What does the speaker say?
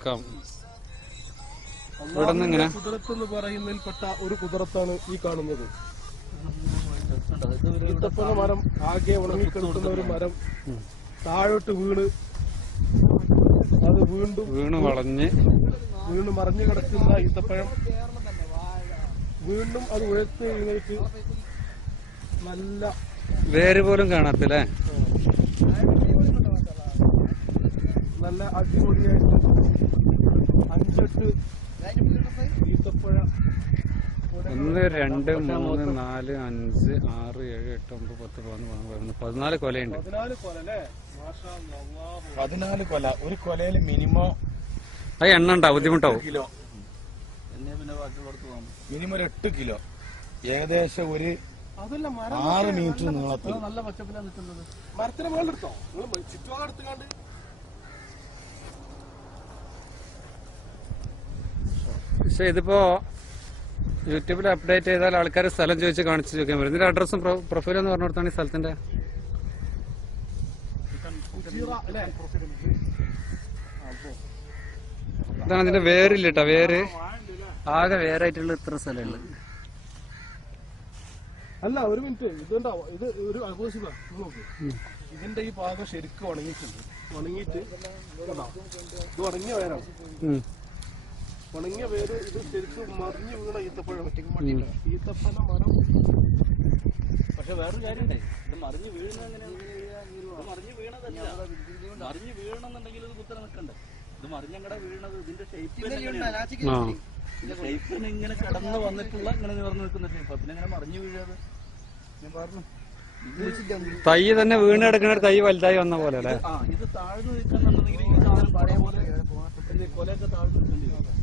നോക്കാം. ഇവിടെ നിന്ന് കുതിരത്ത് എന്ന് പറയുന്നതിൽപ്പെട്ട ഒരു കുതിരത്താണ് ഈ കാണുന്നത്. ഈത്തപ്പന മരം ആകെ ഉണങ്ങിക്കിടക്കുന്ന ഒരു മരം താഴോട്ട് അത് വീണ് മറിഞ്ഞു കിടക്കുന്ന ഈത്തപ്പഴം വീണ്ടും അത് ഉയർത്തി എഴുന്നേറ്റ് നല്ല വേര് പോലും കാണത്തില്ലേ, നല്ല അടിപൊളിയായിട്ട് 5-8 ഈത്തപ്പഴ 1 2 3 4 5 6 7 8 9 10 11 14 കൊലയുണ്ട്. 14 കൊല. ഒരു കൊലയിൽ മിനിമം അത് എണ്ണ ഉണ്ടാവും, ബുദ്ധിമുട്ടാവും. മിനിമം ഒരു 8 കിലോ, ഏകദേശം ഒരു 6 മീറ്റർ നീളത്തിൽ. നല്ല പച്ചപ്പിലാണ് നിൽക്കുന്നത്. മരത്തിന് മുകളിലെടുത്തോ ചുറ്റുപാട് എടുത്തുകാണ്ട്. പക്ഷെ ഇതിപ്പോ യൂട്യൂബിൽ അപ്ഡേറ്റ് ചെയ്താൽ ആൾക്കാർ സ്ഥലം ചോദിച്ച് കാണിച്ചു ചോദിക്കാൻ പറ്റും. ഇതിന്റെ അഡ്രസ്സും പ്രൊഫൈലും എന്ന് പറഞ്ഞു കൊടുത്താണ് ഈ സ്ഥലത്തിന്റെ. ഇതാണ് ഇതിന്റെ വേരില്ല കേട്ടോ, വേര് ആകെ വേരായിട്ടുള്ള ഇത്ര സ്ഥലമുള്ളത്. അല്ല ഒരു മിനിറ്റ്, ഇതുണ്ടാവും. ഇത് ഒരു ആഘോഷിക നോക്ക്. ഇതിന്റെ ഈ ഭാഗം ശരിക്കും ഉണങ്ങിയിട്ടുണ്ട്. ഉണങ്ങിയിട്ട് ഇത് ഉണങ്ങിയ വേരാണ്. ഉണങ്ങിയ വേര് ഇത് ശരിക്കും മറിഞ്ഞു വീണ ഈത്തപ്പഴം. ഈത്തപ്പന മരം. പക്ഷെ വേറൊരു കാര്യമുണ്ടേ, ഇത് മറിഞ്ഞു വീഴുന്നത് എങ്ങനെയാണ്? മറിഞ്ഞു വീണതല്ല, മറിഞ്ഞു വീഴണമെന്നുണ്ടെങ്കിൽ ഇത് കുത്തനെ നിൽക്കണ്ടേ. ഇത് മറിഞ്ഞങ്ങടെ വീണത് ഇതിന്റെ ഷേപ്പിന് ഇങ്ങനെ കടന്നു വന്നിട്ടുള്ള ഇങ്ങനെ നിവർന്നു നിൽക്കുന്ന ഷേപ്പ്. പിന്നെ ഇങ്ങനെ മറിഞ്ഞു വീഴാതെ ഞാൻ പറഞ്ഞു. തൈ തന്നെ വീണ് കിടക്കുന്ന ഒരു തൈ വലുതായി വന്ന പോലെ അല്ലേ? ഇത് താഴ്ന്നു നിൽക്കുന്നുണ്ടെങ്കിൽ ഈ സാധനം പഴയ പോലെ കൊലയൊക്കെ താഴ്ന്നു നിൽക്കേണ്ടി വരും.